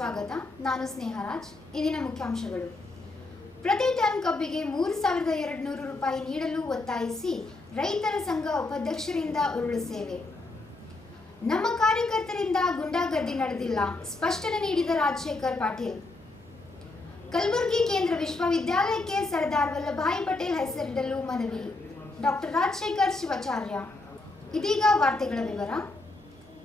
ಸ್ವಾಗತ. ನಾನು ಸ್ನೇಹರಾಜ್. ಇಂದಿನ ಮುಖ್ಯಾಂಶಗಳು. ಪ್ರತಿ ಟನ್ ಕಬ್ಬಿಗೆ ಮೂರು ಸಾವಿರದ ಎರಡು ನೂರು ರೂಪಾಯಿ ನೀಡಲು ಒತ್ತಾಯಿಸಿ ರೈತರ ಸಂಘ ಉಪಾಧ್ಯಕ್ಷರಿಂದ ಉರುಳು ಸೇವೆ. ನಮ್ಮ ಕಾರ್ಯಕರ್ತರಿಂದ ಗುಂಡಾಗರ್ದಿ ನಡೆದಿಲ್ಲ. ಸ್ಪಷ್ಟನೆ ನೀಡಿದ ರಾಜಶೇಖರ್ ಪಾಟೀಲ್. ಕಲಬುರಗಿ ಕೇಂದ್ರ ವಿಶ್ವವಿದ್ಯಾಲಯಕ್ಕೆ ಸರ್ದಾರ್ ವಲ್ಲಭಾಯಿ ಪಟೇಲ್ ಹೆಸರಿಡಲು ಮನವಿ. ಡಾಕ್ಟರ್ ರಾಜಶೇಖರ್ ಶಿವಾಚಾರ್ಯ. ಇದೀಗ ವಾರ್ತೆಗಳ ವಿವರ.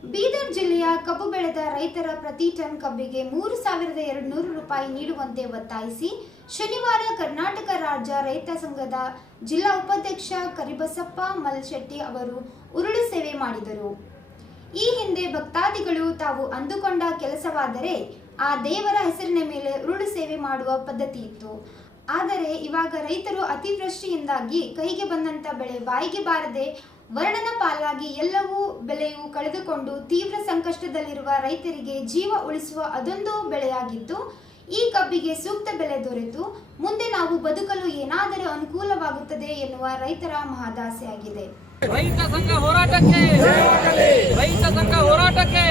ಬೀದರ್ ಜಿಲ್ಲೆಯ ಕಬ್ಬು ಬೆಳೆದ ರೈತರ ಪ್ರತಿ ಟನ್ ಕಬ್ಬಿಗೆ ಮೂರು ಸಾವಿರದ ಎರಡು ನೂರು ರೂಪಾಯಿ ನೀಡುವಂತೆ ಒತ್ತಾಯಿಸಿ ಶನಿವಾರ ಕರ್ನಾಟಕ ರಾಜ್ಯ ರೈತ ಸಂಘದ ಜಿಲ್ಲಾ ಉಪಾಧ್ಯಕ್ಷ ಕರಿಬಸಪ್ಪ ಮಲ್ಶೆಟ್ಟಿ ಅವರು ಉರುಳು ಸೇವೆ ಮಾಡಿದರು. ಈ ಹಿಂದೆ ಭಕ್ತಾದಿಗಳು ತಾವು ಅಂದುಕೊಂಡ ಕೆಲಸವಾದರೆ ಆ ದೇವರ ಹೆಸರಿನ ಮೇಲೆ ಉರುಳು ಸೇವೆ ಮಾಡುವ ಪದ್ಧತಿ ಇತ್ತು. ಆದರೆ ಇವಾಗ ರೈತರು ಅತಿವೃಷ್ಟಿಯಿಂದಾಗಿ ಕೈಗೆ ಬಂದಂತ ಬೆಳೆ ಬಾಯಿಗೆ ಬಾರದೆ ವರ್ಣನ ಪಾಲಾಗಿ ಎಲ್ಲವೂ ಬೆಲೆಯೂ ಕಳೆದುಕೊಂಡು ತೀವ್ರ ಸಂಕಷ್ಟದಲ್ಲಿರುವ ರೈತರಿಗೆ ಜೀವ ಉಳಿಸುವ ಅದೊಂದು ಬೆಳೆಯಾಗಿದ್ದು ಈ ಕಬ್ಬಿಗೆ ಸೂಕ್ತ ಬೆಲೆ ದೊರೆತು. ಮುಂದೆ ನಾವು ಬದುಕಲು ಏನಾದರೂ ಅನುಕೂಲವಾಗುತ್ತದೆ ಎನ್ನುವ ರೈತರ ಮಹದಾಸೆಯಾಗಿದೆ. ರೈತ ಸಂಘ ಹೋರಾಟಕ್ಕೆ! ರೈತ ಸಂಘ ಹೋರಾಟಕ್ಕೆ!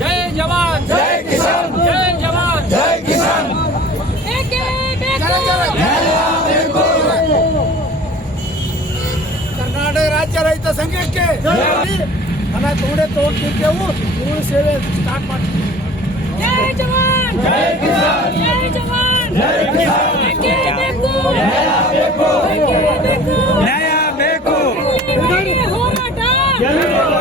ಜಯ ಜವಾನ್! ಜೈ ಕಿಸಾನ್! ಜೈ ಜವಾನ್! ಜೈ ಕಿಸಾನ್ ಕರ್ನಾಟಕ ರಾಜ್ಯ ರೈತ ಸಂಘಕ್ಕೆ ಹಣ ತಗೊಂಡೇ ತಗೊಂಡಿದ್ದೆವು ಇವರು ಸೇವೆ ಸ್ಟಾರ್ಟ್ ಮಾಡ್ತೀವಿ ಜೈ ಜವಾನ್ ಜೈ ಕಿಸಾನ್ ಜೈ ಜವಾನ್ ಜೈ ಕಿಸಾನ್ ಬೇಕೇ ಬೇಕು ಬೇಕೇ ಬೇಕು ನ್ಯಾಯ ಬೇಕು ಎಲ್ಲಿವರೆಗೆ ಹೋರಾಟ ಎಲ್ಲಿವರೆಗೆ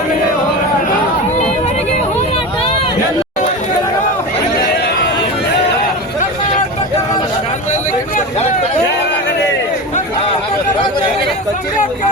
ಹೋರಾಟ ಸಂಘಕ್ಕೆ ಕರ್ನಾಟಕ ರಾಜ್ಯ ರೈತ ಸಂಘಕ್ಕೆ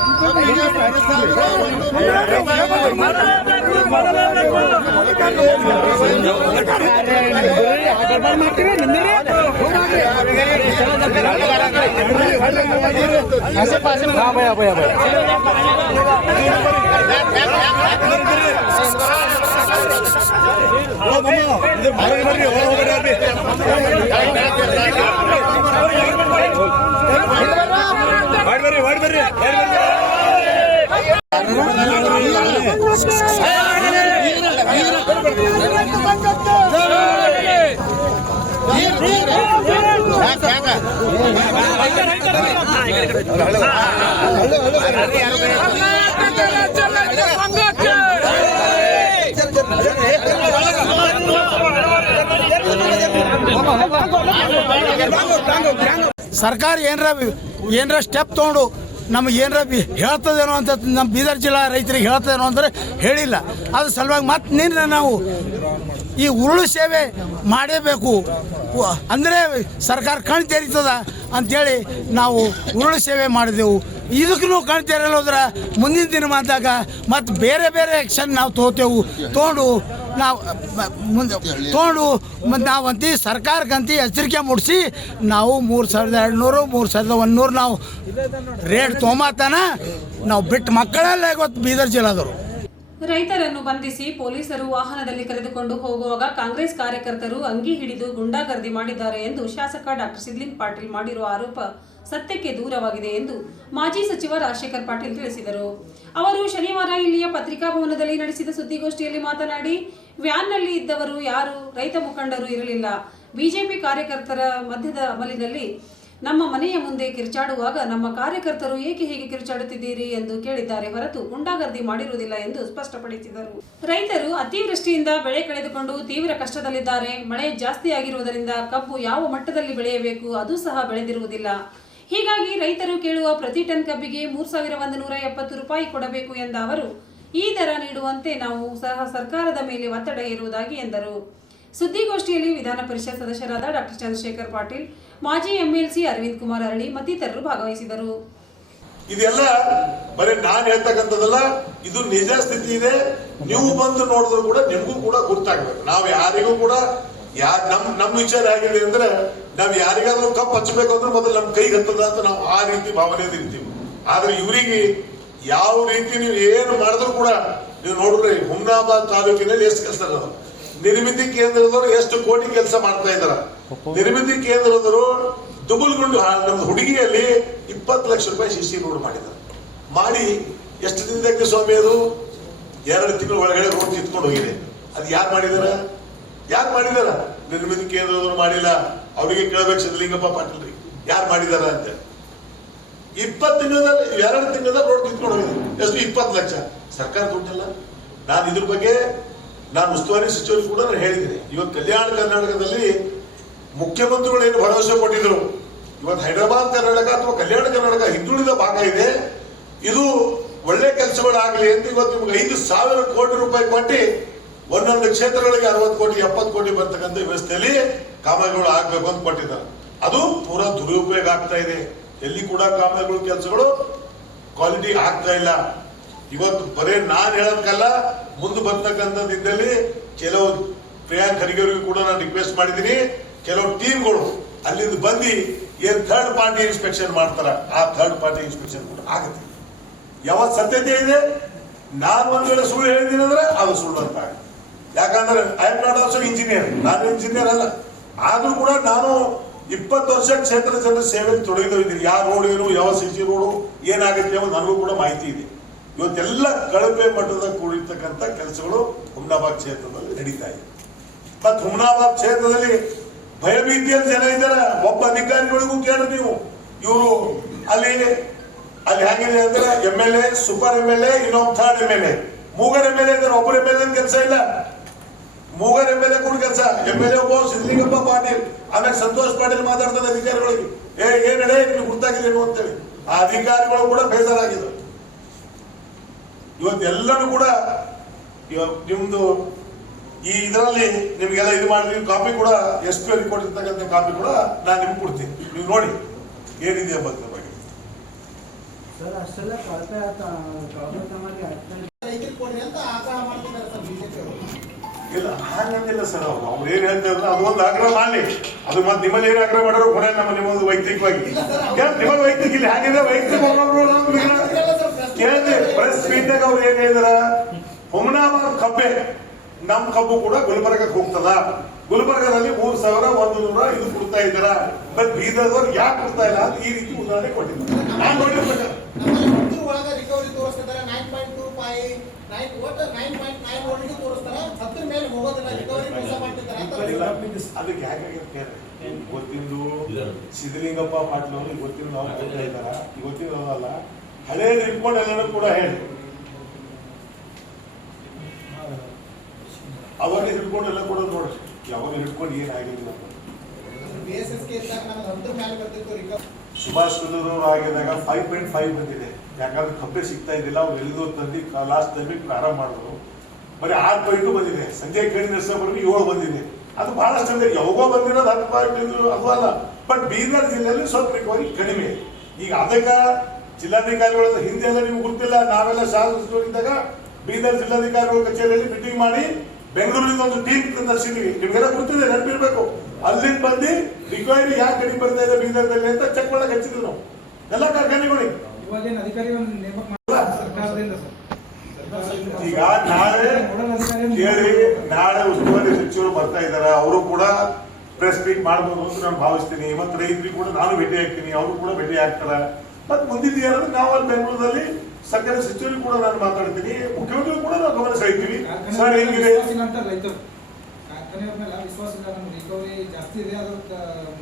ಬೇಕು ಬೇಕೇ ಬೇಕು ನ್ಯಾಯ ಬೇಕು ರೈತ ಸಂಘಕ್ಕೆ ಕರ್ನಾಟಕ ರಾಜ್ಯ ರೈತ ಸಂಘಕ್ಕೆ ಸರ್ಕಾರ ಏನರ ಏನರ ಸ್ಟೆಪ್ ತೊಗೊಂಡು ನಮಗೆ ಏನರ ಹೇಳ್ತದೇನೋ ಅಂತ ನಮ್ಮ ಬೀದರ್ ಜಿಲ್ಲಾ ರೈತರಿಗೆ ಹೇಳ್ತದೇನೋ ಅಂದರೆ ಹೇಳಿಲ್ಲ. ಅದ್ರ ಸಲುವಾಗಿ ಮತ್ತೆ ನಿನ್ನೆ ನಾವು ಈ ಉರುಳು ಸೇವೆ ಮಾಡೇಬೇಕು. ಅಂದರೆ ಸರ್ಕಾರ ಕಣ್ ತೆರೀತದ ಅಂಥೇಳಿ ನಾವು ಉರುಳು ಸೇವೆ ಮಾಡಿದೆವು. ಇದಕ್ಕೂ ಕಣ್ ಹೋದ್ರೆ ಮುಂದಿನ ದಿನ ದಿನಮಾನದಾಗ ಮತ್ತು ಬೇರೆ ಬೇರೆ ಆ್ಯಕ್ಷನ್ ನಾವು ತೊಗೋತೇವು ತೊಗೊಂಡು ನಾವು ಮುಂದೆ ತೊಗೊಂಡು ಮತ್ತು ನಾವು ಅಂತಿ ಸರ್ಕಾರಕ್ಕಂತಿ ಎಚ್ಚರಿಕೆ ಮೂಡಿಸಿ, ನಾವು ಮೂರು ಸಾವಿರದ ಎರಡು ನೂರು ಮೂರು ಸಾವಿರದ ಒಂದುನೂರು ನಾವು ರೇಟ್ ತೊಗೊಂಬತ್ತಾನ, ನಾವು ಬಿಟ್ಟು ಮಕ್ಕಳಲ್ಲೇ ಗೊತ್ತು ಬೀದರ್ ಜಿಲ್ಲಾದವರು. ರೈತರನ್ನು ಬಂಧಿಸಿ ಪೊಲೀಸರು ವಾಹನದಲ್ಲಿ ಕರೆದುಕೊಂಡು ಹೋಗುವಾಗ ಕಾಂಗ್ರೆಸ್ ಕಾರ್ಯಕರ್ತರು ಅಂಗಿ ಹಿಡಿದು ಗುಂಡಾಗರ್ದಿ ಮಾಡಿದ್ದಾರೆ ಎಂದು ಶಾಸಕ ಡಾಕ್ಟರ್ ಸಿದ್ಲಿಂಗ್ ಪಾಟೀಲ್ ಮಾಡಿರುವ ಆರೋಪ ಸತ್ಯಕ್ಕೆ ದೂರವಾಗಿದೆ ಎಂದು ಮಾಜಿ ಸಚಿವ ರಾಜಶೇಖರ್ ಪಾಟೀಲ್ ತಿಳಿಸಿದರು. ಅವರು ಶನಿವಾರ ಇಲ್ಲಿಯ ಪತ್ರಿಕಾ ಭವನದಲ್ಲಿ ನಡೆಸಿದ ಸುದ್ದಿಗೋಷ್ಠಿಯಲ್ಲಿ ಮಾತನಾಡಿ, ವ್ಯಾನ್ನಲ್ಲಿ ಇದ್ದವರು ಯಾರು ರೈತ ಮುಖಂಡರು ಇರಲಿಲ್ಲ. ಬಿಜೆಪಿ ಕಾರ್ಯಕರ್ತರ ಮಧ್ಯದ ಅಮಲಿನಲ್ಲಿ ನಮ್ಮ ಮನೆಯ ಮುಂದೆ ಕಿರ್ಚಾಡುವಾಗ ನಮ್ಮ ಕಾರ್ಯಕರ್ತರು ಏಕೆ ಹೀಗೆ ಕಿರುಚಾಡುತ್ತಿದ್ದೀರಿ ಎಂದು ಕೇಳಿದ್ದಾರೆ ಹೊರತು ಗುಂಡಾಗರ್ದಿ ಮಾಡಿರುವುದಿಲ್ಲ ಎಂದು ಸ್ಪಷ್ಟಪಡಿಸಿದರು. ರೈತರು ಅತಿವೃಷ್ಟಿಯಿಂದ ಬೆಳೆ ಕಳೆದುಕೊಂಡು ತೀವ್ರ ಕಷ್ಟದಲ್ಲಿದ್ದಾರೆ. ಮಳೆ ಜಾಸ್ತಿ ಆಗಿರುವುದರಿಂದ ಕಬ್ಬು ಯಾವ ಮಟ್ಟದಲ್ಲಿ ಬೆಳೆಯಬೇಕು ಅದು ಸಹ ಬೆಳೆದಿರುವುದಿಲ್ಲ. ಹೀಗಾಗಿ ರೈತರು ಕೇಳುವ ಪ್ರತಿ ಟನ್ ಕಬ್ಬಿಗೆ ಮೂರು ಸಾವಿರ ಒಂದು ನೂರ ಎಪ್ಪತ್ತು ರೂಪಾಯಿ ಕೊಡಬೇಕು ಎಂದ ಅವರು, ಈ ದರ ನೀಡುವಂತೆ ನಾವು ಸಹ ಸರ್ಕಾರದ ಮೇಲೆ ಒತ್ತಡ ಇರುವುದಾಗಿ ಎಂದರು. ಸುದ್ದಿಗೋಷ್ಠಿಯಲ್ಲಿ ವಿಧಾನ ಪರಿಷತ್ ಸದಸ್ಯರಾದ ಡಾಕ್ಟರ್ ಚಂದ್ರಶೇಖರ್ ಪಾಟೀಲ್ ಮಾಜಿ ಎಂಎಲ್ಸಿ ಅರವಿಂದ್ ಕುಮಾರ್ ಅರಳಿ ಮತ್ತಿತರರು ಭಾಗವಹಿಸಿದರು. ಇದೆಲ್ಲ ಬರೀ ನಾನು ಹೇಳ್ತಕ್ಕಂಥದ್ದಲ್ಲ, ಇದು ನಿಜ ಸ್ಥಿತಿ ಇದೆ. ನೀವು ಬಂದು ನೋಡಿದ್ರು ಕೂಡ ನಿಮಗೂ ಕೂಡ ಗೊತ್ತಾಗಬೇಕು ನಾವು ಯಾರಿಗೂ ಕೂಡ ಯಾರು ನಮ್ ನಮ್ಮ ವಿಚಾರ ಆಗಿದೆ ಅಂದ್ರೆ ನಾವು ಯಾರಿಗಾದ್ರೂ ಕಪ್ ಹಚ್ಚಬೇಕು ಅಂದ್ರೆ ಮೊದಲು ನಮ್ಮ ಕೈಗೆ ಹತ್ತದ ಅಂತ ನಾವು ಆ ರೀತಿ ಭಾವನೆ ಇರ್ತೀವಿ. ಆದ್ರೆ ಇವರಿಗೆ ಯಾವ ರೀತಿ ನೀವು ಏನು ಮಾಡಿದ್ರು ಕೂಡ ನೀವು ನೋಡ್ರಿ ಹುಮ್ನಾಬಾದ್ ತಾಲೂಕಿನಲ್ಲಿ ಎಷ್ಟು ಕೆಲಸ ನಿರ್ಮಿತಿ ಕೇಂದ್ರದವರು ಎಷ್ಟು ಕೋಟಿ ಕೆಲಸ ಮಾಡ್ತಾ ಇದಾರ. ನಿರ್ಮಿತಿ ಕೇಂದ್ರದವರು ದುಬುಲ್ಗುಂಡು ಗುಂಡು ನಮ್ದು ಹುಡುಗಿಯಲ್ಲಿ ಇಪ್ಪತ್ತು ಲಕ್ಷ ರೂಪಾಯಿ ಸಿಸಿ ರೋಡ್ ಮಾಡಿದ್ದಾರೆ. ಮಾಡಿ ಎಷ್ಟು ದಿನದಕ್ಕೆ ಸ್ವಾಮಿ ಅದು? ಎರಡು ತಿಂಗಳ ಒಳಗಡೆ ರೋಡ್ ಕಿತ್ಕೊಂಡು ಹೋಗಿದೆ. ಅದು ಯಾರು ಮಾಡಿದಾರ? ಯಾರು ಮಾಡಿದಾರ? ನಿರ್ಮಿತಿ ಕೇಂದ್ರದವರು ಮಾಡಿಲ್ಲ. ಅವರಿಗೆ ಕೇಳಬೇಕು ಸಿದ್ಧಲಿಂಗಪ್ಪ ಪಾಟೀಲ್ ಯಾರು ಮಾಡಿದಾರ ಅಂತ. ಇಪ್ಪತ್ತು ತಿಂಗಳಲ್ಲಿ ಎರಡು ತಿಂಗಳ ರೋಡ್ ಕಿತ್ಕೊಂಡು ಹೋಗಿದೆ. ಎಷ್ಟು? ಇಪ್ಪತ್ತು ಲಕ್ಷ. ಸರ್ಕಾರ ದುಡ್ಡಿಲ್ಲ. ನಾನು ಇದ್ರ ಬಗ್ಗೆ ನಾನು ಉಸ್ತುವಾರಿ ಸಚಿವರು ಕೂಡ ಹೇಳಿದ್ದೀನಿ. ಇವತ್ತು ಕಲ್ಯಾಣ ಕರ್ನಾಟಕದಲ್ಲಿ ಮುಖ್ಯಮಂತ್ರಿಗಳು ಏನು ಭರವಸೆ ಕೊಟ್ಟಿದ್ರು? ಇವತ್ತು ಹೈದರಾಬಾದ್ ಕರ್ನಾಟಕ ಅಥವಾ ಕಲ್ಯಾಣ ಕರ್ನಾಟಕ ಹಿಂದುಳಿದ ಭಾಗ ಇದೆ. ಇದು ಒಳ್ಳೆ ಕೆಲಸಗಳಾಗಲಿ ಅಂತ ಇವತ್ತು ನಿಮ್ಗೆ ಐದು ಸಾವಿರ ಕೋಟಿ ರೂಪಾಯಿ ಕೊಟ್ಟು ಒಂದೊಂದು ಕ್ಷೇತ್ರಗಳಿಗೆ ಅರವತ್ತು ಕೋಟಿ, ಎಪ್ಪತ್ತು ಕೋಟಿ ಬರ್ತಕ್ಕಂಥ ವ್ಯವಸ್ಥೆಯಲ್ಲಿ ಕಾಮಗಾರಿಗಳು ಆಗಬೇಕು ಅಂತ ಕೊಟ್ಟಿದ್ದಾರೆ. ಅದು ಪೂರಾ ದುರುಪಯೋಗ ಆಗ್ತಾ ಇದೆ. ಎಲ್ಲಿ ಕೂಡ ಕಾಮಗಾರಿಗಳು ಕೆಲಸಗಳು ಕ್ವಾಲಿಟಿ ಆಗ್ತಾ ಇಲ್ಲ. ಇವತ್ತು ಬರೇ ನಾನು ಹೇಳೋದಕ್ಕಲ್ಲ, ಮುಂದೆ ಬರ್ತಕ್ಕಂಥದ್ದಿದ್ದಲ್ಲಿ ಕೆಲವು ಪ್ರಿಯಾಂಕ್ ಕೂಡ ನಾನು ರಿಕ್ವೆಸ್ಟ್ ಮಾಡಿದ್ದೀನಿ. ಕೆಲವು ಟೀಮ್ಗಳು ಅಲ್ಲಿಂದ ಬಂದು ಏನ್ ಥರ್ಡ್ ಪಾರ್ಟಿ ಇನ್ಸ್ಪೆಕ್ಷನ್ ಮಾಡ್ತಾರ, ಆ ಥರ್ಡ್ ಪಾರ್ಟಿ ಇನ್ಸ್ಪೆಕ್ಷನ್ ಕೂಡ ಆಗುತ್ತೆ. ಯಾವ ಸತ್ಯತೆ ಇದೆ? ನಾನು ಒಂದ್ ವೇಳೆ ಸುಳ್ಳು ಹೇಳಿದ್ದೀನಿ ಅಂದ್ರೆ ಅದು ಸುಳ್ಳು ಅಂತ ಆಗುತ್ತೆ. ಯಾಕಂದ್ರೆ ಐ ನಾಟ್ ಆಲ್ಸೋ ಇಂಜಿನಿಯರ್ ನಾನು ಇಂಜಿನಿಯರ್ ಅಲ್ಲ. ಆದ್ರೂ ಕೂಡ ನಾನು ಇಪ್ಪತ್ತು ವರ್ಷ ಕ್ಷೇತ್ರ ಜನರ ಸೇವೆಯಲ್ಲಿ ತೊಡಗಿದ್ದೀನಿ ಯಾವ ರೋಡ್ ಏನು, ಯಾವ ಸಿಟಿ ರೋಡು ಏನಾಗುತ್ತೆ ಅನ್ನೋದು ನನಗೂ ಕೂಡ ಮಾಹಿತಿ ಇದೆ. ಇವತ್ತೆಲ್ಲ ಕಳಪೆ ಮಟ್ಟದ ಕೂಡಿರ್ತಕ್ಕಂಥ ಕೆಲಸಗಳು ಹುಮ್ನಾಬಾದ್ ಕ್ಷೇತ್ರದಲ್ಲಿ ನಡೀತಾ ಇದೆ. ಮತ್ತು ಹುಮ್ನಾಬಾದ್ ಕ್ಷೇತ್ರದಲ್ಲಿ ಭಯಭೀತಿಯಲ್ಲಿ ಜನ ಇದ್ದಾರ. ಒಬ್ಬ ಅಧಿಕಾರಿಗಳಿಗೂ ಕೇಳ್ರಿ ನೀವು. ಇವರು ಅಲ್ಲಿ ಅಲ್ಲಿ ಹೇಗಿದೆ ಅಂದ್ರೆ M L A super M L A ಇನ್ನೊಬ್ಬ ಥರ್ಡ್ ಎಂ ಎಲ್ ಎ ಮೂಗರ್ ಎಂ ಎಲ್ ಎ ಇದ್ದಾರೆ. ಒಬ್ಬರು ಎಂ ಎಲ್ ಎ ಕೆಲಸ ಇಲ್ಲ. ಮೂಗರ್ ಎಂ ಎಲ್ ಎ ಕೂಡ ಕೆಲಸ. ಎಂ ಎಲ್ ಎ ಒಬ್ಬ ಸಿದ್ದಲಿಂಗಪ್ಪ ಪಾಟೀಲ್. ಆಮೇಲೆ ಸಂತೋಷ್ ಪಾಟೀಲ್ ಮಾತಾಡ್ತಾರೆ ಅಧಿಕಾರಿಗಳಿಗೆ. ಏ, ಏನ್ ನಿಮ್ಗೆ ಗೊತ್ತಾಗಿದೆ ಏನು ಅಂತೇಳಿ. ಆ ಅಧಿಕಾರಿಗಳು ಕೂಡ ಬೇಜಾರಾಗಿದ್ದಾರೆ. ಇವತ್ತೆಲ್ಲರೂ ಕೂಡ ಇವ- ನಿಮ್ದು ಈ ಇದರಲ್ಲಿ ನಿಮಗೆಲ್ಲ ಇದು ಮಾಡಿ ಕಾಪಿ ಕೂಡ ಎಸ್ ಪಿ ಅವ್ರಿಗೆ ಕೊಟ್ಟಿರ್ತಕ್ಕಂಥ ಕಾಪಿ ಕೂಡ ನಾನು ನಿಮ್ಗೆ ಕೊಡ್ತೀನಿ. ನೀವು ನೋಡಿ ಏನಿದೆ ಬಗ್ಗೆ ಇಲ್ಲ ಹಾಗಂತಿಲ್ಲ ಸರ್ ಅವ್ರು. ಅವ್ರು ಏನ್ ಇದ್ರು ಅದು ಒಂದು ಆಗ್ರಹ ಮಾಡಲಿ ಅದು ಮತ್ತೆ ನಿಮ್ಮಲ್ಲಿ ಏನ್ ಆಗ್ರಹ ಮಾಡೋರು ಕೂಡ ನಮ್ಮ ನಿಮ್ಮೊಂದು ವೈಯಕ್ತಿಕವಾಗಿ. ನಿಮ್ಮಲ್ಲಿ ವೈಯಕ್ತಿಕ ಇಲ್ಲಿ. ಹಾಗಿದ್ರೆ ವೈಯಕ್ತಿಕ ಕೇಳಿದ್ರೆ ಪ್ರೆಸ್ ಮೀಟ್ನಾಗ ಅವ್ರು ಏನ್ ಹೇಳಿದಾರ? ಹೊಮನಾಬಾದ್ ಕಬ್ಬೆ. ನಮ್ ಕಬ್ಬು ಕೂಡ ಗುಲ್ಬರ್ಗಕ್ಕೆ ಹೋಗ್ತದ. ಗುಲ್ಬರ್ಗದಲ್ಲಿ ಮೂರ್ ಸಾವಿರ ಒಂದು ನೂರ ಇದು ಕೊಡ್ತಾ ಇದ್ದಾರ. ಬಟ್ ಬೀದರ್ದವ್ರು ಯಾಕೆ ಕೊಡ್ತಾ ಇಲ್ಲ ಅಂತ ಈ ರೀತಿ ಉದಾಹರಣೆ ಕೊಟ್ಟಿದ್ದೆ ನಾನ್ recovery ತೋರಿಸ್ತಿದ್ದಾರೆ nine point two five nine ಒಟ್ಟು ನೈನ್ ಪಾಯಿಂಟ್ ನೈನ್ ಒಳಗೆ ತೋರಿಸ್ತಾರೆ ಹತ್ತರ ಮೇಲೆ ಹೋಗೋದಿಲ್ಲ ರಿಕವರಿ ಕೆಲಸ ಮಾಡ್ತಿದ್ದಾರೆ ಅದಕ್ಕೆ ಸಿದ್ಧಲಿಂಗಪ್ಪ ಪಾಟೀಲ್ ಅವರು ಗೊತ್ತಿರೋದು ಅವ್ರು ಹೇಳ್ತಾ ಇದ್ದಾರ? ಇವತ್ತಿನ ಅಲ್ಲ. ಹಳೆ ರಿಪೋರ್ಟ್ ಎಲ್ಲರೂ ಕೂಡ ಹೇಳಿ ಅವಾಗ ಹಿಡ್ಕೊಂಡು ಎಲ್ಲ ಕೊಡೋದು ನೋಡ್ರಿ ಯಾವಾಗ ಹಿಡ್ಕೊಂಡು ಏನಾಗಿಲ್ಲ ಇದ್ದಾಗ ಸುಭಾಷ್ ಚಂದ್ರದವರು ಆಗಿದಾಗ ಫೈವ್ ಪಾಯಿಂಟ್ ಫೈವ್ ಬಂದಿದೆ. ಯಾಕಂದ್ರೆ ಕಪ್ಪೆ ಸಿಗ್ತಾ ಇದ್ದಿಲ್ಲ ಅವ್ರು ಎಲ್ಲಿದೋ ತಂದು ಲಾಸ್ಟ್ ಟೈಮಿಗೆ ಪ್ರಾರಂಭ ಮಾಡಿದ್ರು. ಬರೀ ಆರು ಪಾಯಿಂಟ್ ಬಂದಿದೆ. ಸಂಜೆ ಕೇಳಿ ನರಸಿಂಹವರೆಗೆ ಏಳು ಬಂದಿದೆ. ಅದು ಬಹಳಷ್ಟು ಅಂದ್ರೆ ಯಾವಾಗೋ ಬಂದಿರೋದು ಹತ್ತು ಪಾಯಿಂಟ್ ಇದ್ರು ಅದು ಅಲ್ಲ. ಬಟ್ ಬೀದರ್ ಜಿಲ್ಲೆಯಲ್ಲಿ ಸ್ವಲ್ಪ ರಿಕವರಿ ಕಡಿಮೆ. ಈಗ ಅದಕ್ಕೆ ಜಿಲ್ಲಾಧಿಕಾರಿಗಳ ಹಿಂದೆ ಎಲ್ಲ ನಿಮ್ಗೆ ಗೊತ್ತಿಲ್ಲ ನಾವೆಲ್ಲ ಶಾಸಕರಿದ್ದಾಗ ಬೀದರ್ ಜಿಲ್ಲಾಧಿಕಾರಿಗಳ ಕಚೇರಿಯಲ್ಲಿ ಮೀಟಿಂಗ್ ಮಾಡಿ ಬೆಂಗಳೂರಿನಿಂದ ಒಂದು ಟೀಮ್ ತರಿಸಿದ್ವಿ ನಿಮ್ಗೆಲ್ಲ ಗೊತ್ತಿದೆ ನೆನಪಿರ್ಬೇಕು. ಅಲ್ಲಿಂದ ಬಂದು ರಿಕ್ವೈರಿ ಯಾಕೆ ಕಡಿಮೆ ಬರ್ತಾ ಇದೆ ಬೀದರ್ದಲ್ಲಿ ಅಂತ ಚೆಕ್ ಮಾಡಕ್ ಹಚ್ಚಿದ್ರು ನಾವು. ಎಲ್ಲ ಕಾರ್ಖಾನೆಗಳಿಗೆ ಈಗ ನಾಳೆ ಕೇಳಿ ನಾಳೆ ಉಸ್ತುವಾರಿ ಸಚಿವರು ಬರ್ತಾ ಇದಾರೆ ಅವರು ಕೂಡ ಪ್ರೆಸ್ ಮೀಟ್ ಮಾಡಬಹುದು ಅಂತ ನಾನು ಭಾವಿಸ್ತೀನಿ. ಇವತ್ತು ರೈತರಿಗೆ ಕೂಡ ನಾನು ಭೇಟಿ ಆಗ್ತೀನಿ. ಅವರು ಕೂಡ ಭೇಟಿ ಆಗ್ತಾರ. ಮತ್ ಮುಂದಿನ ಏನಾದ್ರೆ ನಾವು ಅಲ್ಲಿ ಬೆಂಗಳೂರಲ್ಲಿ ಸಕ್ಕರೆ ಸಚಿವರು ಕೂಡ ನಾನು ಮಾತಾಡ್ತೀನಿ. ಮುಖ್ಯಮಂತ್ರಿ ಕೂಡ ನಾವು ಗಮನ ಸೆಳಿತೀವಿ ಕಾರ್ಖಾನೆ ಸರ್ ಹೆಂಗಿದೆ? ವಿಶ್ವಾಸ ಇಲ್ಲ ಅಂತ ರೈತರು. ಕಾರ್ಖಾನೆಯವ್ರ ಮೇಲೆ ವಿಶ್ವಾಸ ಇಲ್ಲ ನಮ್ಗೆ. ರಿಕವರಿ ಜಾಸ್ತಿ ಇದೆ ಅದಕ್ಕೆ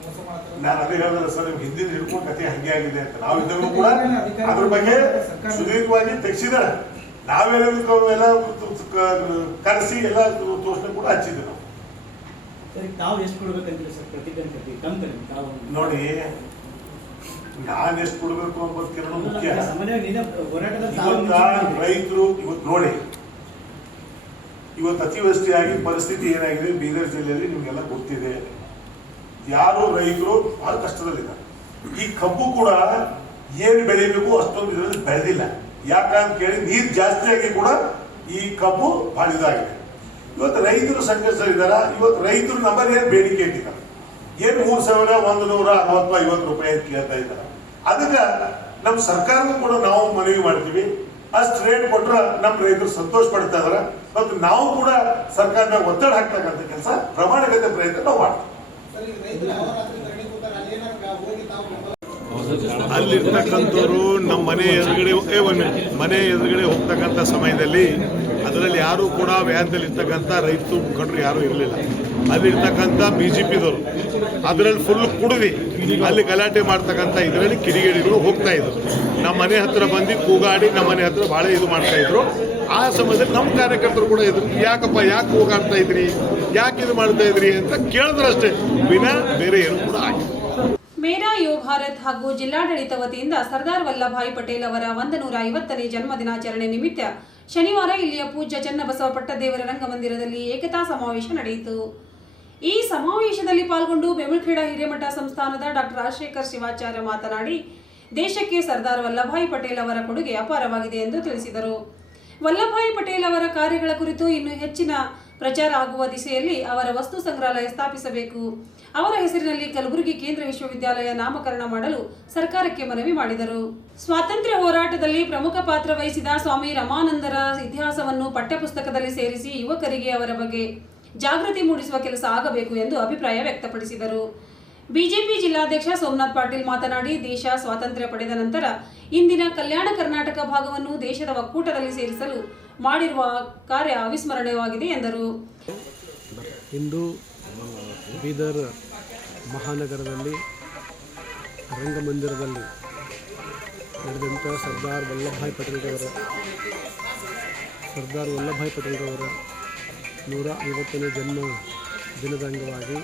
ಮೋಸ ಮಾಡ್ತಾರೆ ನಾನು ಅದೇ ಹೇಳಿದ್ರೆ ಸರ್ ನಿಮ್ಗೆ ಹಿಂದಿನ ಹಿಡ್ಕೊಂಡು ಕಥೆ ಹಂಗೆ ಆಗಿದೆ ಅಂತ. ನಾವು ಕೂಡ ಅದ್ರ ಬಗ್ಗೆ ಸುದೀರ್ಘವಾಗಿ ತೆಗ್ಸಿದಾರೆ ನಾವೆಲ್ಲ ಎಲ್ಲ ಕರೆಸಿ ಎಲ್ಲ ತೋರಿಸ್ಕೊಂಡು ಕೂಡ ಹಚ್ಚಿದ್ವಿ ನಾವು. ಎಷ್ಟು ಸರ್ ಪ್ರತಿ ನೋಡಿ ನಾನ್ ಎಷ್ಟು ಕೊಡಬೇಕು ಅನ್ನೋದಕ್ಕಿರೋದು ಮುಖ್ಯ. ರೈತರು ಇವತ್ತು ನೋಡಿ ಇವತ್ತು ಅತಿವೃಷ್ಟಿಯಾಗಿ ಪರಿಸ್ಥಿತಿ ಏನಾಗಿದೆ? ಬೀದರ್ ಜಿಲ್ಲೆಯಲ್ಲಿ ನಿಮಗೆಲ್ಲ ಗೊತ್ತಿದೆ. ಯಾರು ರೈತರು ಬಹಳ ಕಷ್ಟದಲ್ಲಿದ್ದಾರೆ. ಈ ಕಬ್ಬು ಕೂಡ ಏನ್ ಬೆಳಿಬೇಕು ಅಷ್ಟೊಂದು ಇದರಲ್ಲಿ ಬೆಳೆದಿಲ್ಲ. ಯಾಕಂತ ಕೇಳಿ ನೀರು ಜಾಸ್ತಿ ಆಗಿ ಕೂಡ ಈ ಕಬ್ಬು ಬಹಳ ಇದಾಗಿದೆ. ಇವತ್ತು ರೈತರು ಸಂಕಷ್ಟದಲ್ಲಿದ್ದಾರೆ ಇವತ್ತು ರೈತರು ನಮ್ಮಲ್ಲಿ ಏನ್ ಬೇಡಿಕೆ ಇಟ್ಟಿದ್ದಾರೆ? ಏನ್ ಮೂರ್ ಸಾವಿರ ಒಂದು ನೂರ ಅರವತ್ತು ಐವತ್ತು ರೂಪಾಯಿ ಅಂತ ಕೇಳ್ತಾ ಇದ್ದಾರೆ. ಅದಕ್ಕ ನಮ್ಮ ಸರ್ಕಾರಕ್ಕೂ ಕೂಡ ನಾವು ಮನವಿ ಮಾಡ್ತೀವಿ. ಅಷ್ಟು ರೇಟ್ ಕೊಟ್ರ ನಮ್ಮ ರೈತರು ಸಂತೋಷ ಪಡ್ತಾ ಇದಾರೆ. ಮತ್ತು ನಾವು ಕೂಡ ಸರ್ಕಾರದ ಒತ್ತಡ ಹಾಕ್ತಕ್ಕಂಥ ಕೆಲಸ ಪ್ರಮಾಣಗತ ಪ್ರಯತ್ನ ನಾವು ಮಾಡ್ತೀವಿ. ಅಲ್ಲಿರ್ತಕ್ಕಂಥವ್ರು ನಮ್ಮ ಮನೆ ಎದುರುಗಡೆ ಮನೆ ಎದುರುಗಡೆ ಹೋಗ್ತಕ್ಕಂಥ ಸಮಯದಲ್ಲಿ ಅದರಲ್ಲಿ ಯಾರು ಕೂಡ ವ್ಯಾನ್ದಲ್ಲಿ ಇರ್ತಕ್ಕಂಥ ರೈತ ಮುಖಂಡರು ಯಾರು ಇರಲಿಲ್ಲ. ಅಲ್ಲಿರ್ತಕ್ಕಂಥ ಬಿ ಜೆ ಪಿದವರು ಅದರಲ್ಲಿ ಫುಲ್ ಕುಡಿದು ಅಲ್ಲಿ ಗಲಾಟೆ ಮಾಡ್ತಕ್ಕಂಥ ಇದರಲ್ಲಿ ಕಿಡಿಗೇಡಿಗಳು ಹೋಗ್ತಾ ಇದ್ರು. ನಮ್ಮ ಮನೆ ಹತ್ರ ಬಂದು ಕೂಗಾಡಿ ನಮ್ಮ ಮನೆ ಹತ್ರ ಭಾಳ ಇದು ಮಾಡ್ತಾ ಇದ್ರು. ಆ ಸಮಯದಲ್ಲಿ ನಮ್ಮ ಕಾರ್ಯಕರ್ತರು ಕೂಡ ಇದ್ರು. ಯಾಕಪ್ಪ, ಯಾಕೆ ಹೋಗಾಡ್ತಾ ಇದ್ರಿ? ಯಾಕೆ ಇದು ಮಾಡ್ತಾ ಇದ್ರಿ ಅಂತ ಕೇಳಿದ್ರಷ್ಟೇ ವಿನ ಬೇರೆ ಏನು ಕೂಡ ಆಗಿದೆ ಮೇರಾ ಯೋ ಭಾರತ್ ಹಾಗೂ ಜಿಲ್ಲಾಡಳಿತ ವತಿಯಿಂದ ಸರ್ದಾರ್ ವಲ್ಲಭಾಯಿ ಪಟೇಲ್ ಅವರ ಒಂದು ನೂರ ಐವತ್ತನೇ ಜನ್ಮ ದಿನಾಚರಣೆ ನಿಮಿತ್ತ ಶನಿವಾರ ಇಲ್ಲಿಯ ಪೂಜ್ಯ ಚನ್ನಬಸವ ಪಟ್ಟದೇವರ ರಂಗಮಂದಿರದಲ್ಲಿ ಏಕತಾ ಸಮಾವೇಶ ನಡೆಯಿತು. ಈ ಸಮಾವೇಶದಲ್ಲಿ ಪಾಲ್ಗೊಂಡು ಬೆಮಳ್ಖೇಡ ಹಿರೇಮಠ ಸಂಸ್ಥಾನದ ಡಾಕ್ಟರ್ ರಾಜಶೇಖರ್ ಶಿವಾಚಾರ್ಯ ಮಾತನಾಡಿ, ದೇಶಕ್ಕೆ ಸರ್ದಾರ್ ವಲ್ಲಭಾಯಿ ಪಟೇಲ್ ಅವರ ಕೊಡುಗೆ ಅಪಾರವಾಗಿದೆ ಎಂದು ತಿಳಿಸಿದರು. ವಲ್ಲಭಾಯಿ ಪಟೇಲ್ ಅವರ ಕಾರ್ಯಗಳ ಕುರಿತು ಇನ್ನೂ ಹೆಚ್ಚಿನ ಪ್ರಚಾರ ಆಗುವ ದಿಸೆಯಲ್ಲಿ ಅವರ ವಸ್ತು ಸಂಗ್ರಹಾಲಯ ಸ್ಥಾಪಿಸಬೇಕು. ಅವರ ಹೆಸರಿನಲ್ಲಿ ಕಲಬುರಗಿ ಕೇಂದ್ರ ವಿಶ್ವವಿದ್ಯಾಲಯ ನಾಮಕರಣ ಮಾಡಲು ಸರ್ಕಾರಕ್ಕೆ ಮನವಿ ಮಾಡಿದರು. ಸ್ವಾತಂತ್ರ್ಯ ಹೋರಾಟದಲ್ಲಿ ಪ್ರಮುಖ ಪಾತ್ರ ವಹಿಸಿದ ಸ್ವಾಮಿ ರಮಾನಂದರ ಇತಿಹಾಸವನ್ನು ಪಠ್ಯಪುಸ್ತಕದಲ್ಲಿ ಸೇರಿಸಿ ಯುವಕರಿಗೆ ಅವರ ಬಗ್ಗೆ ಜಾಗೃತಿ ಮೂಡಿಸುವ ಕೆಲಸ ಆಗಬೇಕು ಎಂದು ಅಭಿಪ್ರಾಯ ವ್ಯಕ್ತಪಡಿಸಿದರು. ಬಿಜೆಪಿ ಜಿಲ್ಲಾಧ್ಯಕ್ಷ ಸೋಮನಾಥ್ ಪಾಟೀಲ್ ಮಾತನಾಡಿ, ದೇಶ ಸ್ವಾತಂತ್ರ್ಯ ಪಡೆದ ನಂತರ ಇಂದಿನ ಕಲ್ಯಾಣ ಕರ್ನಾಟಕ ಭಾಗವನ್ನು ದೇಶದ ಒಕ್ಕೂಟದಲ್ಲಿ ಸೇರಿಸಲು ಮಾಡಿರುವ ಕಾರ್ಯ ಅವಿಸ್ಮರಣೀಯವಾಗಿದೆ ಎಂದರು. ಬೀದರ್ ಮಹಾನಗರದಲ್ಲಿ, ರಂಗಮಂದಿರದಲ್ಲಿ ನಡೆದಂಥ ಸರ್ದಾರ್ ವಲ್ಲಭಾಯ್ ಪಟೇಲ್ರವರ ಸರ್ದಾರ್ ವಲ್ಲಭಭಾಯಿ ಪಟೇಲ್ರವರ ನೂರ ಐವತ್ತನೇ ಜನ್ಮ ದಿನದ ಅಂಗವಾಗಿ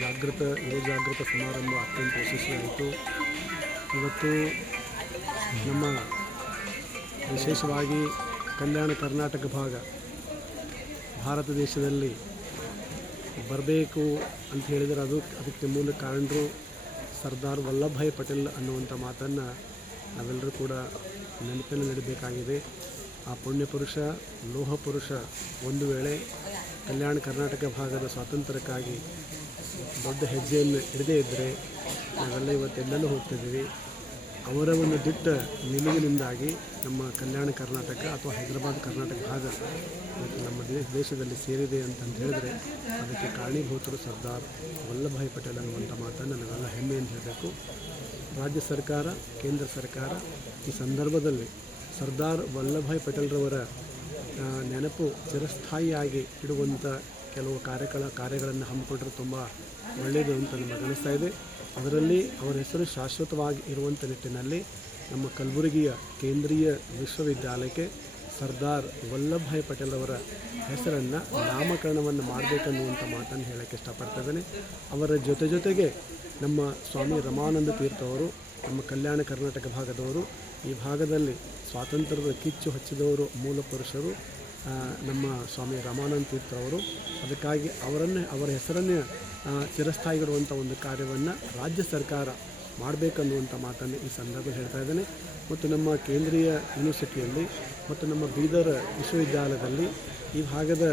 ಜಾಗೃತ, ಯುವ ಜಾಗೃತ ಸಮಾರಂಭ ಅತ್ಯಂತ ಯಶಸ್ವಿಯಾಯಿತು. ಇವತ್ತು ನಮ್ಮ ವಿಶೇಷವಾಗಿ ಕಲ್ಯಾಣ ಕರ್ನಾಟಕ ಭಾಗ, ಭಾರತ ದೇಶದಲ್ಲಿ ಬರಬೇಕು ಅಂತ ಹೇಳಿದರೆ ಅದು ಅದಕ್ಕೆ ಮೂಲ ಕಾರಣರು ಸರ್ದಾರ್ ವಲ್ಲಭಭಾಯಿ ಪಟೇಲ್ ಅನ್ನುವಂಥ ಮಾತನ್ನು ನಾವೆಲ್ಲರೂ ಕೂಡ ನೆನಪಿನಲ್ಲಿ ನೀಡಬೇಕಾಗಿದೆ. ಆ ಪುಣ್ಯ ಪುರುಷ, ಲೋಹ ಪುರುಷ ಒಂದು ವೇಳೆ ಕಲ್ಯಾಣ ಕರ್ನಾಟಕ ಭಾಗದ ಸ್ವಾತಂತ್ರ್ಯಕ್ಕಾಗಿ ದೊಡ್ಡ ಹೆಜ್ಜೆಯನ್ನು ಹಿಡದೇ ಇದ್ದರೆ ನಾವೆಲ್ಲ ಇವತ್ತೆಲ್ಲೂ ಹೋಗ್ತಿದ್ದೀವಿ. ಅವರ ಒಂದು ದಿಟ್ಟ ನಿಲುವಿನಿಂದಾಗಿ ನಮ್ಮ ಕಲ್ಯಾಣ ಕರ್ನಾಟಕ ಅಥವಾ ಹೈದರಾಬಾದ್ ಕರ್ನಾಟಕ ಭಾಗ ನಮ್ಮ ದೇಶದಲ್ಲಿ ಸೇರಿದೆ ಅಂತಂದು ಹೇಳಿದ್ರೆ ಅದಕ್ಕೆ ಕಾರಣೀಭೂತರು ಸರ್ದಾರ್ ವಲ್ಲಭಾಯ್ ಪಟೇಲ್ ಅನ್ನುವಂಥ ಮಾತನ್ನು ನಾವೆಲ್ಲ ಅಂತ ಹೇಳಬೇಕು. ರಾಜ್ಯ ಸರ್ಕಾರ, ಕೇಂದ್ರ ಸರ್ಕಾರ ಈ ಸಂದರ್ಭದಲ್ಲಿ ಸರ್ದಾರ್ ವಲ್ಲಭಾಯ್ ಪಟೇಲ್ರವರ ನೆನಪು ಚಿರಸ್ಥಾಯಿಯಾಗಿ ಇಡುವಂಥ ಕೆಲವು ಕಾರ್ಯಗಳ ಕಾರ್ಯಗಳನ್ನು ಹಮ್ಮಿಕೊಂಡ್ರೆ ತುಂಬ ಒಳ್ಳೆಯದು ಅಂತ ನಮಗೆ ಅನಿಸ್ತಾ ಇದೆ. ಅದರಲ್ಲಿ ಅವರ ಹೆಸರು ಶಾಶ್ವತವಾಗಿ ಇರುವಂಥ ನಿಟ್ಟಿನಲ್ಲಿ ನಮ್ಮ ಕಲಬುರಗಿಯ ಕೇಂದ್ರೀಯ ವಿಶ್ವವಿದ್ಯಾಲಯಕ್ಕೆ ಸರ್ದಾರ್ ವಲ್ಲಭಭಾಯಿ ಪಟೇಲ್ ಅವರ ಹೆಸರನ್ನು ನಾಮಕರಣವನ್ನು ಮಾಡಬೇಕನ್ನುವಂಥ ಮಾತನ್ನು ಹೇಳೋಕ್ಕೆ ಇಷ್ಟಪಡ್ತಿದ್ದೇನೆ. ಅವರ ಜೊತೆ ಜೊತೆಗೆ ನಮ್ಮ ಸ್ವಾಮಿ ರಮಾನಂದ ತೀರ್ಥ ಅವರು, ನಮ್ಮ ಕಲ್ಯಾಣ ಕರ್ನಾಟಕ ಭಾಗದವರು, ಈ ಭಾಗದಲ್ಲಿ ಸ್ವಾತಂತ್ರ್ಯದ ಕಿಚ್ಚು ಹಚ್ಚಿದವರು ಮೂಲ ಪುರುಷರು ನಮ್ಮ ಸ್ವಾಮಿ ರಮಾನಂದ ತೀರ್ಥರವರು ಅದಕ್ಕಾಗಿ ಅವರನ್ನೇ, ಅವರ ಹೆಸರನ್ನೇ ಚಿರಸ್ಥಾಯಿಗಿಡುವಂಥ ಒಂದು ಕಾರ್ಯವನ್ನು ರಾಜ್ಯ ಸರ್ಕಾರ ಮಾಡಬೇಕನ್ನುವಂಥ ಮಾತನ್ನು ಈ ಸಂದರ್ಭ ಹೇಳ್ತಾ ಇದ್ದೇನೆ. ಮತ್ತು ನಮ್ಮ ಕೇಂದ್ರೀಯ ಯೂನಿವರ್ಸಿಟಿಯಲ್ಲಿ ಮತ್ತು ನಮ್ಮ ಬೀದರ್ ವಿಶ್ವವಿದ್ಯಾಲಯದಲ್ಲಿ ಈ ಭಾಗದ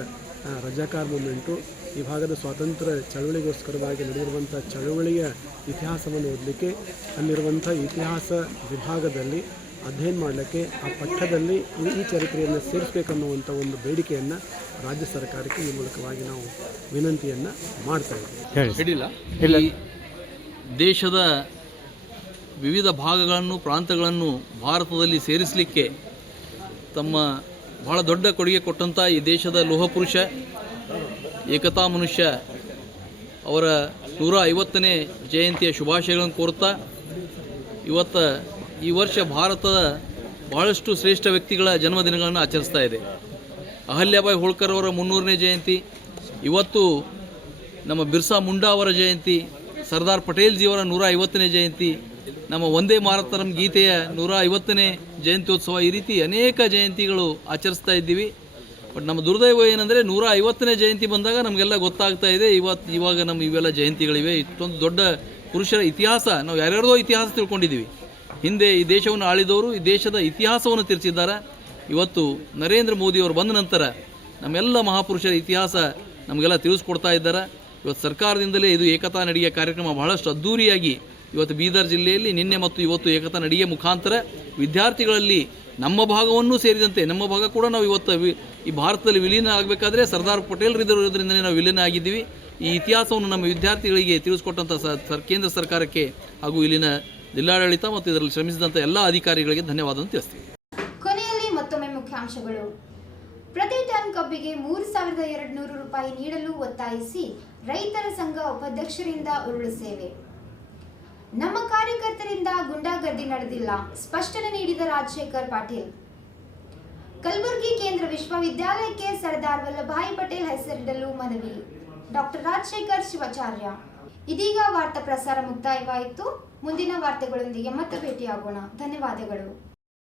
ರಜಾಕಾರ್ ಮೂಮೆಂಟು, ಈ ಭಾಗದ ಸ್ವಾತಂತ್ರ್ಯ ಚಳವಳಿಗೋಸ್ಕರವಾಗಿ ನಡೆದಿರುವಂಥ ಚಳವಳಿಯ ಇತಿಹಾಸವನ್ನು ಓದಲಿಕ್ಕೆ ಅಲ್ಲಿರುವಂಥ ಇತಿಹಾಸ ವಿಭಾಗದಲ್ಲಿ ಅಧ್ಯಯನ ಮಾಡಲಿಕ್ಕೆ ಆ ಪಠ್ಯದಲ್ಲಿ ಈ ಚರಿತ್ರೆಯನ್ನು ಸೇರಿಸಬೇಕನ್ನುವಂಥ ಒಂದು ಬೇಡಿಕೆಯನ್ನು ರಾಜ್ಯ ಸರ್ಕಾರಕ್ಕೆ ಈ ಮೂಲಕವಾಗಿ ನಾವು ವಿನಂತಿಯನ್ನು ಮಾಡ್ತಾ ಇದ್ದೀವಿ. ದೇಶದ ವಿವಿಧ ಭಾಗಗಳನ್ನು ಪ್ರಾಂತಗಳನ್ನು ಭಾರತದಲ್ಲಿ ಸೇರಿಸಲಿಕ್ಕೆ ತಮ್ಮ ಬಹಳ ದೊಡ್ಡ ಕೊಡುಗೆ ಕೊಟ್ಟಂಥ ಈ ದೇಶದ ಲೋಹಪುರುಷ ಏಕತಾ ಮನುಷ್ಯ ಅವರ ನೂರ ಐವತ್ತನೇ ಜಯಂತಿಯ ಶುಭಾಶಯಗಳನ್ನು ಕೋರ್ತಾ ಇವತ್ತು ಈ ವರ್ಷ ಭಾರತದ ಬಹಳಷ್ಟು ಶ್ರೇಷ್ಠ ವ್ಯಕ್ತಿಗಳ ಜನ್ಮದಿನಗಳನ್ನು ಆಚರಿಸ್ತಾ ಇದೆ. ಅಹಲ್ಯಾಬಾಯಿ ಹೋಳ್ಕರ್ ಅವರ ಮುನ್ನೂರನೇ ಜಯಂತಿ, ಇವತ್ತು ನಮ್ಮ ಬಿರ್ಸಾ ಮುಂಡಾ ಅವರ ಜಯಂತಿ, ಸರ್ದಾರ್ ಪಟೇಲ್ ಜಿಯವರ ನೂರ ಐವತ್ತನೇ ಜಯಂತಿ, ನಮ್ಮ ಒಂದೇ ಮಾರತರಂ ಗೀತೆಯ ನೂರ ಐವತ್ತನೇ ಜಯಂತ್ಯೋತ್ಸವ ಈ ರೀತಿ ಅನೇಕ ಜಯಂತಿಗಳು ಆಚರಿಸ್ತಾ ಇದ್ದೀವಿ. ಬಟ್ ನಮ್ಮ ದುರ್ದೈವ ಏನಂದರೆ ನೂರ ಐವತ್ತನೇ ಜಯಂತಿ ಬಂದಾಗ ನಮಗೆಲ್ಲ ಗೊತ್ತಾಗ್ತಾ ಇದೆ ಇವತ್ತು ಇವಾಗ ನಮ್ಮ ಇವೆಲ್ಲ ಜಯಂತಿಗಳಿವೆ. ಇಷ್ಟೊಂದು ದೊಡ್ಡ ಪುರುಷರ ಇತಿಹಾಸ, ನಾವು ಯಾರ್ಯಾರ್ದೋ ಇತಿಹಾಸ ತಿಳ್ಕೊಂಡಿದ್ದೀವಿ. ಹಿಂದೆ ಈ ದೇಶವನ್ನು ಆಳಿದವರು, ಈ ದೇಶದ ಇತಿಹಾಸವನ್ನು ತಿರ್ಚಿದ್ದಾರೆ ಇವತ್ತು ನರೇಂದ್ರ ಮೋದಿಯವರು ಬಂದ ನಂತರ ನಮ್ಮೆಲ್ಲ ಮಹಾಪುರುಷರ ಇತಿಹಾಸ ನಮಗೆಲ್ಲ ತಿಳಿಸ್ಕೊಡ್ತಾ ಇದ್ದಾರೆ. ಇವತ್ತು ಸರ್ಕಾರದಿಂದಲೇ ಇದು ಏಕತಾ ನಡಿಗೆ ಕಾರ್ಯಕ್ರಮ ಬಹಳಷ್ಟು ಅದ್ಧೂರಿಯಾಗಿ ಇವತ್ತು ಬೀದರ್ ಜಿಲ್ಲೆಯಲ್ಲಿ ನಿನ್ನೆ ಮತ್ತು ಇವತ್ತು ಏಕತಾ ನಡಿಗೆ ಮುಖಾಂತರ ವಿದ್ಯಾರ್ಥಿಗಳಲ್ಲಿ ನಮ್ಮ ಭಾಗವನ್ನೂ ಸೇರಿದಂತೆ, ನಮ್ಮ ಭಾಗ ಕೂಡ ನಾವು ಇವತ್ತು ಈ ಭಾರತದಲ್ಲಿ ವಿಲೀನ ಆಗಬೇಕಾದ್ರೆ ಸರ್ದಾರ್ ಪಟೇಲ್ ಇರೋದ್ರಿಂದಲೇ ನಾವು ವಿಲೀನ ಆಗಿದ್ದೀವಿ. ಈ ಇತಿಹಾಸವನ್ನು ನಮ್ಮ ವಿದ್ಯಾರ್ಥಿಗಳಿಗೆ ತಿಳಿಸ್ಕೊಟ್ಟಂಥ ಸರ್, ಕೇಂದ್ರ ಸರ್ಕಾರಕ್ಕೆ ಹಾಗೂ ಇಲ್ಲಿನ ಜಿಲ್ಲಾಡಳಿತ ಮತ್ತು ಇದರಲ್ಲಿ ಶ್ರಮಿಸಿದಂಥ ಎಲ್ಲ ಅಧಿಕಾರಿಗಳಿಗೆ ಧನ್ಯವಾದ ತಿಳಿಸ್ತೀವಿ. ಕೊನೆಯಲ್ಲಿ ಮತ್ತೊಮ್ಮೆ ಮುಖ್ಯಾಂಶಗಳು. ಪ್ರತಿ ಟನ್ ಕಬ್ಬಿಗೆ ಮೂರು ಸಾವಿರದ ಎರಡು ನೂರು ರೂಪಾಯಿ ನೀಡಲು ಒತ್ತಾಯಿಸಿ ರೈತರ ಸಂಘ ಉಪಾಧ್ಯಕ್ಷರಿಂದ ಉರುಳು ಸೇವೆ. ನಮ್ಮ ಕಾರ್ಯಕರ್ತರಿಂದ ಗುಂಡಾಗರ್ದಿ ನಡೆದಿಲ್ಲ, ಸ್ಪಷ್ಟನೆ ನೀಡಿದ ರಾಜಶೇಖರ್ ಪಾಟೀಲ್. ಕಲಬುರಗಿ ಕೇಂದ್ರ ವಿಶ್ವವಿದ್ಯಾಲಯಕ್ಕೆ ಸರ್ದಾರ್ ವಲ್ಲಭಾಯಿ ಪಟೇಲ್ ಹೆಸರಿಡಲು ಮನವಿ. ಡಾಕ್ಟರ್ ರಾಜಶೇಖರ್ ಶಿವಾಚಾರ್ಯ. ಇದೀಗ ವಾರ್ತಾ ಪ್ರಸಾರ ಮುಕ್ತಾಯವಾಯಿತು. ಮುಂದಿನ ವಾರ್ತೆಗಳೊಂದಿಗೆ ಮತ್ತೆ ಭೇಟಿಯಾಗೋಣ. ಧನ್ಯವಾದಗಳು.